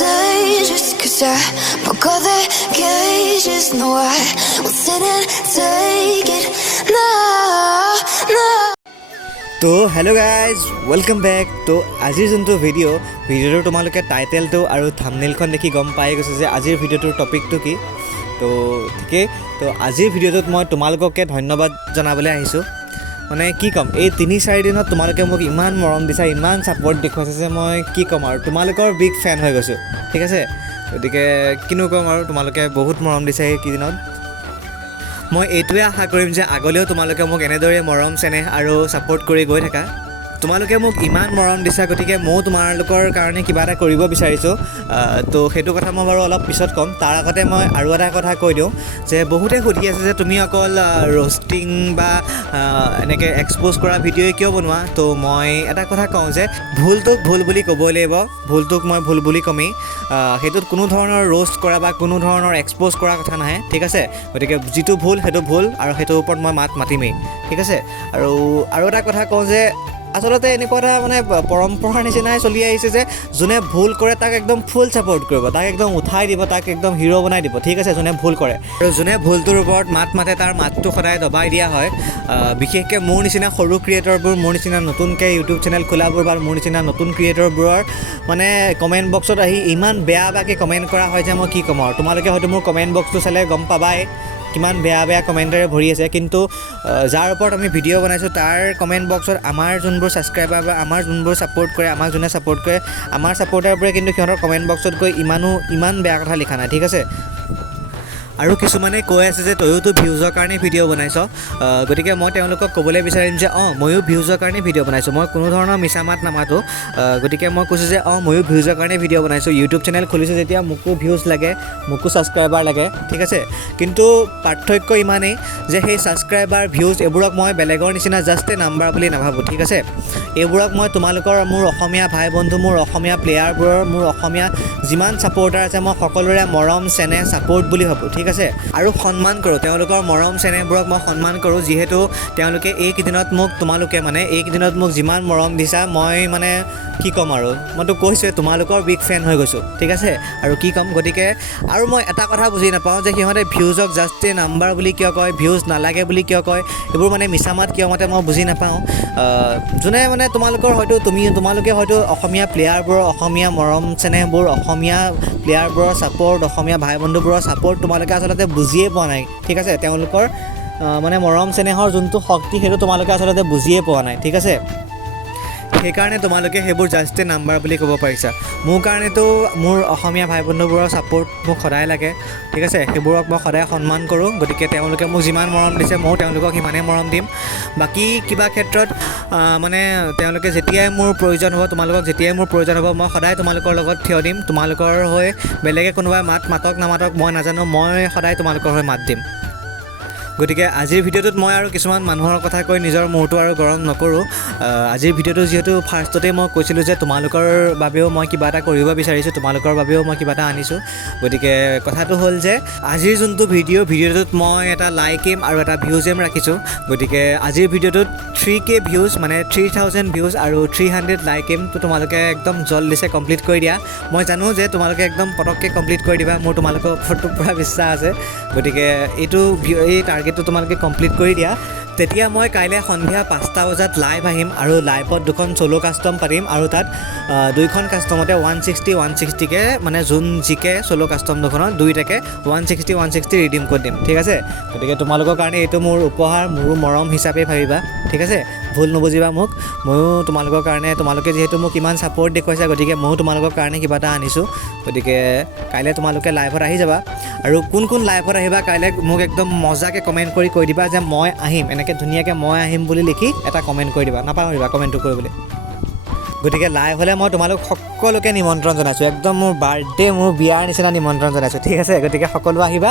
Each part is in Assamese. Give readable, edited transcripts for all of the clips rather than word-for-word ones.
dangerous, 'cause I broke all the cages. No, I won't sit and take it. No, no. তো হেল্ল' গাইজ ৱেলকাম বেক। তো আজিৰ যোনটো ভিডিঅ'টো তোমালোকে টাইটেলটো আৰু থাম্বনেইলখন দেখি গম পাই গৈছে যে আজিৰ ভিডিঅ'টোৰ টপিকটো কি। তো ঠিকেই, তো আজিৰ ভিডিঅ'টোত মই তোমালোককে ধন্যবাদ জনাবলৈ আহিছোঁ। মানে কি ক'ম, এই 3-4 দিনত তোমালোকে মোক ইমান মৰম দিছা, ইমান ছাপৰ্ট দেখুৱাইছে যে মই কি ক'ম আৰু, তোমালোকৰ বিগ ফেন হৈ গৈছোঁ, ঠিক আছে। গতিকে কিনো ক'ম আৰু, তোমালোকে বহুত মৰম দিছে এইকেইদিনত। মই এইটোৱে আশা কৰিম যে আগলৈও তোমালোকে মোক এনেদৰে মৰম চেনেহ আৰু ছাপোৰ্ট কৰি গৈ থাকা। তোমালোকে মোক ইমান মৰম দিছা, গতিকে ময়ো তোমালোকৰ কাৰণে কিবা এটা কৰিব বিচাৰিছোঁ। তো সেইটো কথা মই বাৰু অলপ পিছত ক'ম। তাৰ আগতে মই আৰু এটা কথা কৈ দিওঁ যে বহুতে সুধি আছে যে তুমি অকল ৰ'ষ্টিং বা এনেকৈ এক্সপ'জ কৰা ভিডিঅ'ই কিয় বনোৱা। তো মই এটা কথা কওঁ যে ভুলটোক ভুল বুলি ক'বই লাগিব, ভুলটোক মই ভুল বুলি ক'মেই। সেইটোত কোনো ধৰণৰ ৰ'ষ্ট কৰা বা কোনো ধৰণৰ এক্সপ'জ কৰা কথা নাহে, ঠিক আছে। গতিকে যিটো ভুল সেইটো ভুল, আৰু সেইটোৰ ওপৰত মই মাত মাতিমেই, ঠিক আছে। আৰু এটা কথা কওঁ যে আচলতে এনেকুৱা এটা মানে পৰম্পৰাৰ নিচিনাই চলি আহিছে যে যোনে ভুল কৰে তাক একদম ফুল ছাপোৰ্ট কৰিব, তাক একদম উঠাই দিব, তাক একদম হিৰ' বনাই দিব, ঠিক আছে, যোনে ভুল কৰে। আৰু যোনে ভুলটোৰ ওপৰত মাত মাতে তাৰ মাতটো সদায় দবাই দিয়া হয়। বিশেষকৈ মোৰ নিচিনা সৰু ক্ৰিয়েটৰবোৰ, মোৰ নিচিনা নতুনকৈ ইউটিউব চেনেল খোলাবোৰ বা মোৰ নিচিনা নতুন ক্ৰিয়েটৰবোৰৰ মানে কমেণ্ট বক্সত আহি ইমান বেয়াকৈ কমেণ্ট কৰা হয় যে মই কি ক'ম আৰু। তোমালোকে হয়তো মোৰ কমেণ্ট বক্সটো চালে গম পাবাই কিমান বেয়া কমেণ্টেৰে ভৰি আছে। কিন্তু যাৰ ওপৰত আমি ভিডিঅ' বনাইছোঁ তাৰ কমেণ্ট বক্সত আমাৰ যোনবোৰ ছাবস্ক্ৰাইবাৰ বা আমাৰ যোনবোৰ ছাপোৰ্ট কৰে, আমাক যোনে ছাপোৰ্ট কৰে, আমাৰ ছাপোৰ্টাৰবোৰে কিন্তু সিহঁতৰ কমেণ্ট বক্সত গৈ ইমান বেয়া কথা লিখা নাই, ঠিক আছে। আৰু কিছুমানে কৈ আছে যে তয়োতো ভিউজৰ কাৰণে ভিডিঅ' বনাইছ। গতিকে মই তেওঁলোকক ক'বলৈ বিচাৰিম যে ময়ো ভিউজৰ কাৰণে ভিডিঅ' বনাইছোঁ, মই কোনো ধৰণৰ মিছা মাত নামাতোঁ। গতিকে মই কৈছোঁ যে ময়ো ভিউজৰ কাৰণে ভিডিঅ' বনাইছোঁ। ইউটিউব চেনেল খুলিছোঁ যেতিয়া মোকো ভিউজ লাগে, মোকো ছাবস্ক্ৰাইবাৰ লাগে, ঠিক আছে। কিন্তু পাৰ্থক্য ইমানেই যে সেই ছাবস্ক্ৰাইবাৰ ভিউজ এইবোৰক মই বেলেগৰ নিচিনা জাষ্ট এ নাম্বাৰ বুলি নাভাবোঁ, ঠিক আছে। এইবোৰক মই তোমালোকৰ, মোৰ অসমীয়া ভাই বন্ধু, মোৰ অসমীয়া প্লেয়াৰবোৰৰ, মোৰ অসমীয়া যিমান ছাপোৰ্টাৰ আছে মই সকলোৰে মৰম চেনেহ ছাপোৰ্ট বুলি ভাবোঁ, ঠিক আছে। আৰু সন্মান কৰোঁ, তেওঁলোকৰ মৰম চেনেহবোৰক মই সন্মান কৰোঁ, যিহেতু তেওঁলোকে এইকেইদিনত মোক যিমান মৰম দিছা, মই মানে কি ক'ম আৰু, মইতো কৈছোঁৱে তোমালোকৰ বিগ ফেন হৈ গৈছোঁ, ঠিক আছে। আৰু কি ক'ম, গতিকে আৰু মই এটা কথা বুজি নাপাওঁ যে সিহঁতে ভিউজক জাষ্ট এ নাম্বাৰ বুলি কিয় কয়, ভিউজ নালাগে বুলি কিয় কয়, এইবোৰ মানে মিছা মাত কিয় মাতে মই বুজি নাপাওঁ। যোনে মানে তোমালোকে হয়তো অসমীয়া প্লেয়াৰবোৰৰ, অসমীয়া মৰম চেনেহবোৰ, অসমীয়া প্লেয়াৰবোৰৰ ছাপোৰ্ট, অসমীয়া ভাই বন্ধুবোৰৰ ছাপোৰ্ট তোমালোকে আচলতে বুজিয়ে পোৱা নাই, ঠিক আছে। তেওঁলোকৰ মানে মৰম চেনেহৰ যোনটো শক্তি সেইটো তোমালোকে আচলতে বুজিয়ে পোৱা নাই, ঠিক আছে। সেইকাৰণে তোমালোকে সেইবোৰ জাষ্ট এ নাম্বাৰ বুলি ক'ব পাৰিছা। মোৰ কাৰণেতো মোৰ অসমীয়া ভাই বন্ধুবোৰৰ ছাপোৰ্ট মোক সদায় লাগে, ঠিক আছে। সেইবোৰক মই সদায় সন্মান কৰোঁ। গতিকে তেওঁলোকে মোক যিমান মৰম দিছে ময়ো তেওঁলোকক সিমানেই মৰম দিম। বাকী কিবা ক্ষেত্ৰত মানে তেওঁলোকে যেতিয়াই মোৰ প্ৰয়োজন হ'ব, তোমালোকক যেতিয়াই মোৰ প্ৰয়োজন হ'ব, মই সদায় তোমালোকৰ লগত থিয় দিম। তোমালোকৰ হৈ বেলেগে কোনোবাই মাতক নামাতক মই নাজানো, মই সদায় তোমালোকৰ হৈ মাত দিম। গতিকে আজিৰ ভিডিঅ'টোত মই আৰু কিছুমান মানুহৰ কথা কৈ নিজৰ মূৰটো আৰু গৰম নকৰোঁ। আজিৰ ভিডিঅ'টো যিহেতু ফাৰ্ষ্টতেই মই কৈছিলোঁ যে তোমালোকৰ বাবেও মই কিবা এটা কৰিব বিচাৰিছোঁ, তোমালোকৰ বাবেও মই কিবা এটা আনিছোঁ। গতিকে কথাটো হ'ল যে আজিৰ যোনটো ভিডিঅ'টোত মই এটা লাইক এম আৰু এটা ভিউজ এম ৰাখিছোঁ। গতিকে আজিৰ ভিডিঅ'টোত 3K ভিউজ, মানে 3000 ভিউজ আৰু 300 লাইক এমটো তোমালোকে একদম জলদিছে কমপ্লিট কৰি দিয়া। মই জানো যে তোমালোকে একদম পটককৈ কমপ্লিট কৰি দিবা, মোৰ তোমালোকৰ ওপৰত পূৰা বিশ্বাস আছে। গতিকে এই টাৰ্গেটটো তোমালোকে কমপ্লিট কৰি দিয়া। তেতিয়া মই কাইলৈ সন্ধিয়া 5টা বজাত লাইভ আহিম আৰু লাইভত 2খন চ'ল' কাষ্টম পাতিম। আৰু তাত 2খন কাষ্টমতে 160কৈ মানে যোন জিকে চ'ল' কাষ্টম 2খনত 2টাকে 160 ৰিডিম ক'ড দিম, ঠিক আছে। গতিকে তোমালোকৰ কাৰণে এইটো মোৰ উপহাৰ, মোৰো মৰম হিচাপে ভাবিবা, ঠিক আছে। ভুল নুবুজিবা মোক, ময়ো তোমালোকৰ কাৰণে, তোমালোকে যিহেতু মোক ইমান ছাপোৰ্ট দেখুৱাইছা, গতিকে ময়ো তোমালোকৰ কাৰণে কিবা এটা আনিছোঁ। গতিকে কাইলৈ তোমালোকে লাইভত আহি যাবা। আৰু কোন লাইভত আহিবা কাইলৈ মোক একদম মজাকৈ কমেণ্ট কৰি কৈ দিবা যে মই আহিম, এনেকৈ ধুনীয়াকৈ মই আহিম বুলি লিখি এটা কমেণ্ট কৰি দিবা, নাপাহৰিবা কমেণ্টটো কৰিবলৈ। গতিকে লাইভ হ'লে মই তোমালোক সকলোকে নিমন্ত্ৰণ জনাইছোঁ, একদম মোৰ বাৰ্থডে, মোৰ বিয়াৰ নিচিনা নিমন্ত্ৰণ জনাইছোঁ, ঠিক আছে। গতিকে সকলো আহিবা,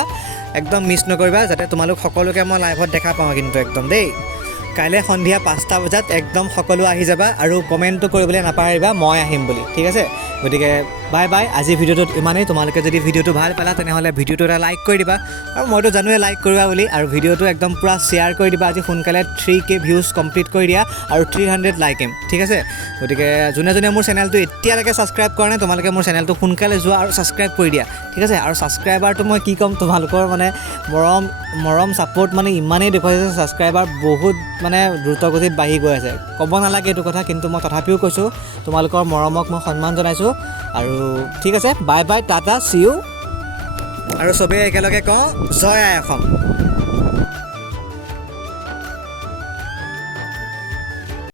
একদম মিছ নকৰিবা, যাতে তোমালোক সকলোকে মই লাইভত দেখা পাওঁ কিন্তু একদম দেই। কাইলৈ সন্ধিয়া 5টা বজাত একদম সকলো আহি যাবা আৰু কমেণ্টটো কৰিবলৈ নাপাহৰিবা মই আহিম বুলি, ঠিক আছে। গতিকে বাই বাই আজিৰ ভিডিঅ'টোত ইমানেই তোমালোকে যদি ভিডিঅ'টো ভাল পালা তেনেহ'লে ভিডিঅ'টো এটা লাইক কৰি দিবা আৰু মইতো জানোৱে লাইক কৰিবা বুলি আৰু ভিডিঅ'টো একদম পূৰা শ্বেয়াৰ কৰি দিবা আজি সোনকালে 3K ভিউজ কমপ্লিট কৰি দিয়া আৰু 300 লাইক এম ঠিক আছে গতিকে যোনে যোনে মোৰ চেনেলটো এতিয়ালৈকে ছাবস্ক্ৰাইব কৰা নাই তোমালোকে মোৰ চেনেলটো সোনকালে যোৱা আৰু ছাবস্ক্ৰাইব কৰি দিয়া ঠিক আছে আৰু ছাবস্ক্ৰাইবাৰটো মই কি ক'ম তোমালোকৰ মানে মৰম ছাপোৰ্ট মানে ইমানেই দেখুৱাইছে ছাবস্ক্ৰাইবাৰ বহুত মানে দ্ৰুতগতিত বাঢ়ি গৈ আছে ক'ব নালাগে এইটো কথা কিন্তু মই তথাপিও কৈছোঁ তোমালোকৰ মৰমক মই সন্মান জনাইছোঁ আৰু ঠিক আছে bye bye tata see you আৰু চবেই একেলগে কওঁ জয় আই অসম